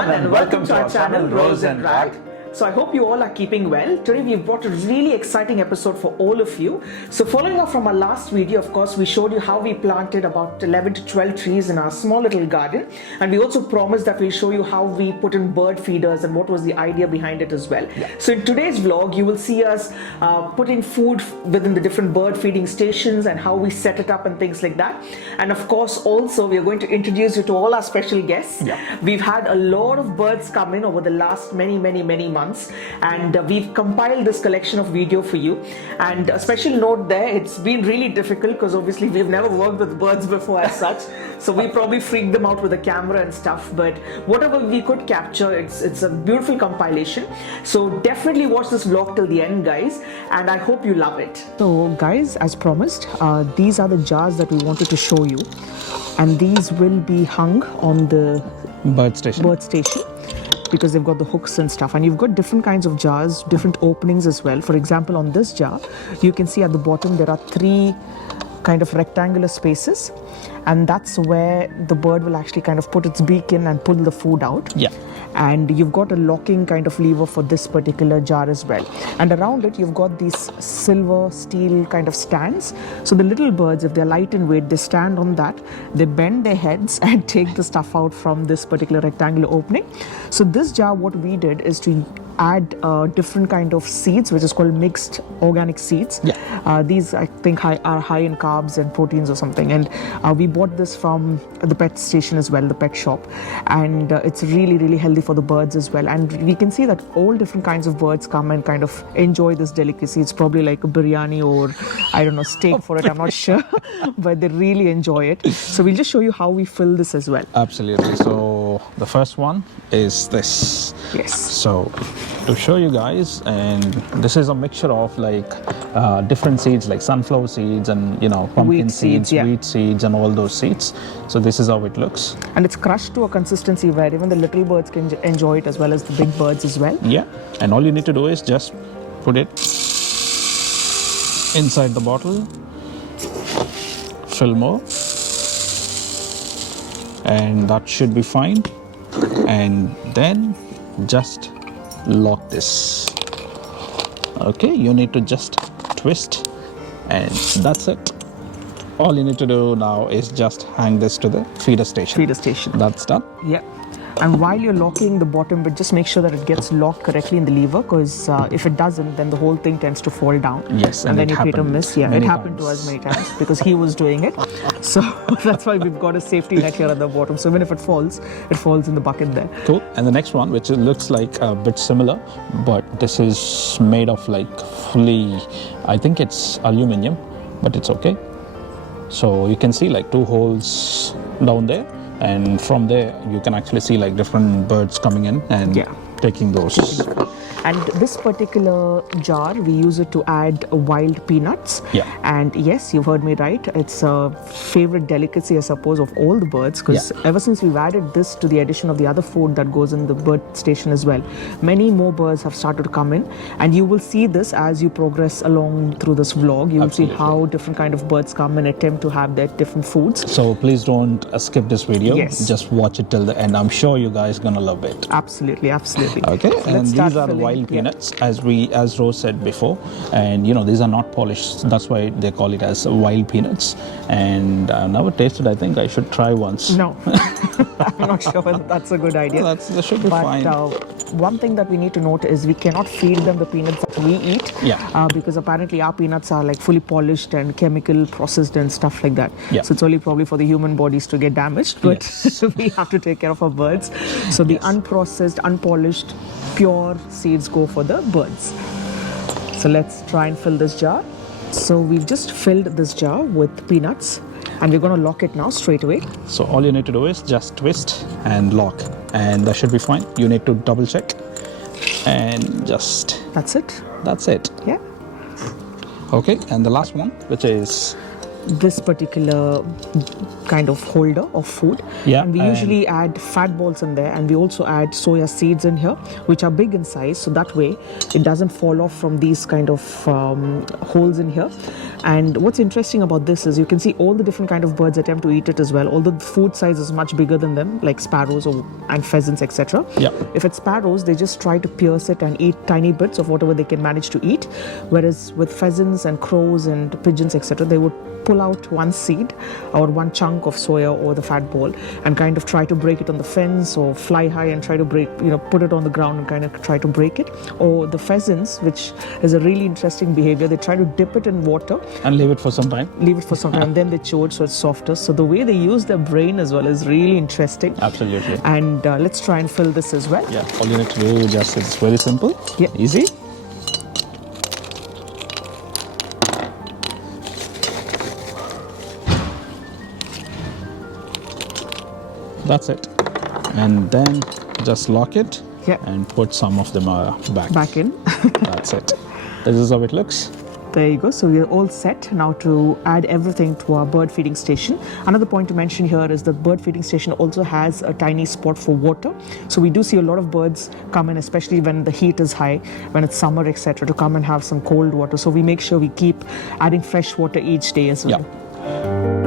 everyone, and welcome to our channel Rose and Rag. So I hope you all are keeping well. Today we've brought a really exciting episode for all of you. So following up from our last video, of course, we showed you how we planted about 11 to 12 trees in our small little garden. And we also promised that we'll show you how we put in bird feeders and what was the idea behind it as well. Yeah. So in today's vlog, you will see us putting food within the different bird feeding stations and how we set it up and things like that. And of course, also we are going to introduce you to all our special guests. Yeah. We've had a lot of birds come in over the last many months. And we've compiled this collection of video for you. And a special note there, it's been really difficult because obviously we've never worked with birds before as such. So we probably freaked them out with a camera and stuff. But whatever we could capture, it's a beautiful compilation. So definitely watch this vlog till the end, guys. And I hope you love it. So guys, as promised, these are the jars that we wanted to show you. And these will be hung on the bird station. Because they've got the hooks and stuff, and you've got different kinds of jars, different openings as well. For example, on this jar, you can see at the bottom there are 3 kind of rectangular spaces, and that's where the bird will actually kind of put its beak in and pull the food out. Yeah. And you've got a locking kind of lever for this particular jar as well. And around it, you've got these silver steel kind of stands. So the little birds, if they're light in weight, they stand on that, they bend their heads and take the stuff out from this particular rectangular opening. So this jar, what we did is to add different kind of seeds, which is called mixed organic seeds. Yeah. These I think are high in carbs and proteins or something, and we bought this from the pet station as well, the pet shop, and it's really healthy for the birds as well. And we can see that all different kinds of birds come and kind of enjoy this delicacy. It's probably like a biryani or I don't know, steak for it, I'm not sure, but they really enjoy it. So we'll just show you how we fill this as well. Absolutely. So the first one is this. Yes. So to show you guys, and this is a mixture of like different seeds like sunflower seeds and pumpkin wheat seeds, yeah. wheat seeds and all those seeds. So this is how it looks. And it's crushed to a consistency where even the little birds can enjoy it as well as the big birds as well. Yeah. And all you need to do is just put it inside the bottle, fill more, and that should be fine. And then just lock this. Okay, you need to just twist, and that's it. All you need to do now is just hang this to the feeder station. That's done. Yeah. And while you're locking the bottom bit, just make sure that it gets locked correctly in the lever, because if it doesn't, then the whole thing tends to fall down. Yes, and then you create a miss. Yeah, it happened to us many times because he was doing it. So that's why we've got a safety net here at the bottom. So even if it falls in the bucket there. Cool. And the next one, which looks like a bit similar, but this is made of like fully, I think it's aluminium, but it's okay. So you can see like 2 holes down there. And from there, you can actually see like different birds coming in and taking those. And this particular jar, we use it to add wild peanuts. Yeah. And yes, you've heard me right. It's a favorite delicacy, I suppose, of all the birds, because ever since we've added this to the addition of the other food that goes in the bird station as well, many more birds have started to come in. And you will see this as you progress along through this vlog. You will see how different kind of birds come and attempt to have their different foods. So please don't skip this video. Yes. Just watch it till the end. I'm sure you guys are gonna love it. Absolutely. Okay. So and these are the wild peanuts, as Rose said before, and these are not polished. That's why they call it as wild peanuts. And I've never tasted. I think I should try once. No, I'm not sure whether that's a good idea. That should be fine. One thing that we need to note is we cannot feed them the peanuts that we eat. Yeah. Because apparently our peanuts are like fully polished and chemical processed and stuff like that. Yeah. So it's only probably for the human bodies to get damaged. But we have to take care of our birds. So the unprocessed, unpolished, pure seeds go for the birds. So let's try and fill this jar. So we've just filled this jar with peanuts, and we're going to lock it now straight away. So all you need to do is just twist and lock, and that should be fine. You need to double check and just... That's it. That's it. Yeah. Okay, and the last one, which is this particular kind of holder of food. Yeah, and we and- usually add fat balls in there, and we also add soya seeds in here, which are big in size, so that way it doesn't fall off from these kind of holes in here. And what's interesting about this is you can see all the different kind of birds attempt to eat it as well, although the food size is much bigger than them, like sparrows and pheasants, etc. Yeah. If it's sparrows, they just try to pierce it and eat tiny bits of whatever they can manage to eat, whereas with pheasants and crows and pigeons, etc., they would pull out one seed or one chunk of soya or the fat ball and kind of try to break it on the fence, or fly high and try to break, put it on the ground and kind of try to break it. Or the pheasants, which is a really interesting behavior, they try to dip it in water, And leave it for some time. leave it for some time, and then they chew it so it's softer. So the way they use their brain as well is really interesting. Absolutely. And let's try and fill this as well. Yeah, all you need to do just, it's very simple. Yeah. Easy. That's it. And then just lock it. Yeah. And put some of them back. In. That's it. This is how it looks. There you go. So we're all set now to add everything to our bird feeding station. Another point to mention here is the bird feeding station also has a tiny spot for water. So we do see a lot of birds come in, especially when the heat is high, when it's summer, etc., to come and have some cold water. So we make sure we keep adding fresh water each day as well. Yeah.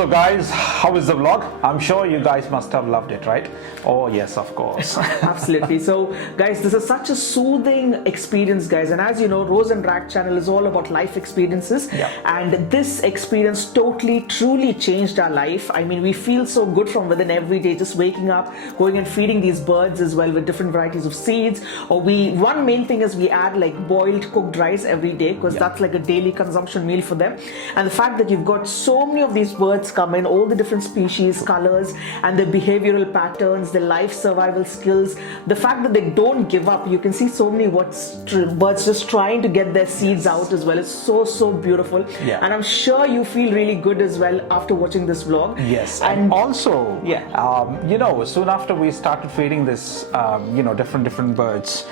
So guys, how is the vlog? I'm sure you guys must have loved it, right? Oh yes, of course. Absolutely. So guys, this is such a soothing experience, guys, and as you know, Rose and Rag channel is all about life experiences. Yeah. And this experience totally truly changed our life. I mean, we feel so good from within every day, just waking up, going and feeding these birds as well with different varieties of seeds. Or one main thing is we add like boiled cooked rice every day, because that's like a daily consumption meal for them. And the fact that you've got so many of these birds come in, all the different species, colors, and their behavioral patterns, their life survival skills, the fact that they don't give up. You can see so many birds just trying to get their seeds out as well. It's so beautiful. Yeah. And I'm sure you feel really good as well after watching this vlog. Yes, and also, yeah, you know, soon after we started feeding this, you know, different birds,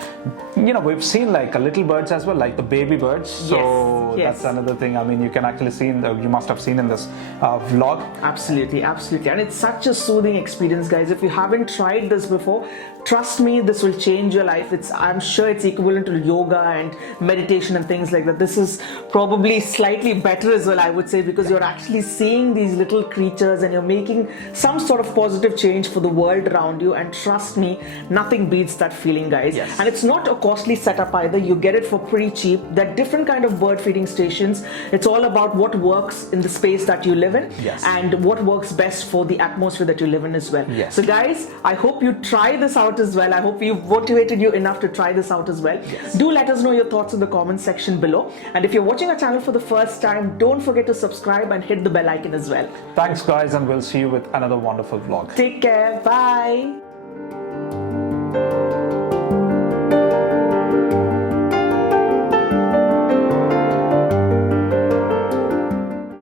you know, we've seen like little birds as well, like the baby birds. So yes. that's another thing. I mean, you can actually see you must have seen in this vlog. Absolutely, and it's such a soothing experience, guys. If you haven't tried this before, trust me, this will change your life. I'm sure it's equivalent to yoga and meditation and things like that. This is probably slightly better as well, I would say, because you're actually seeing these little creatures and you're making some sort of positive change for the world around you. And trust me, nothing beats that feeling, guys. Yes. And it's not a costly setup either. You get it for pretty cheap. There are different kind of bird feeding stations. It's all about what works in the space that you live in, yes, and what works best for the atmosphere that you live in as well. Yes. So guys, I hope you try this out as well. I hope we've motivated you enough to try this out as well. Yes. Do let us know your thoughts in the comment section below. And if you're watching our channel for the first time, don't forget to subscribe and hit the bell icon as well. Thanks guys, and we'll see you with another wonderful vlog. Take care. Bye.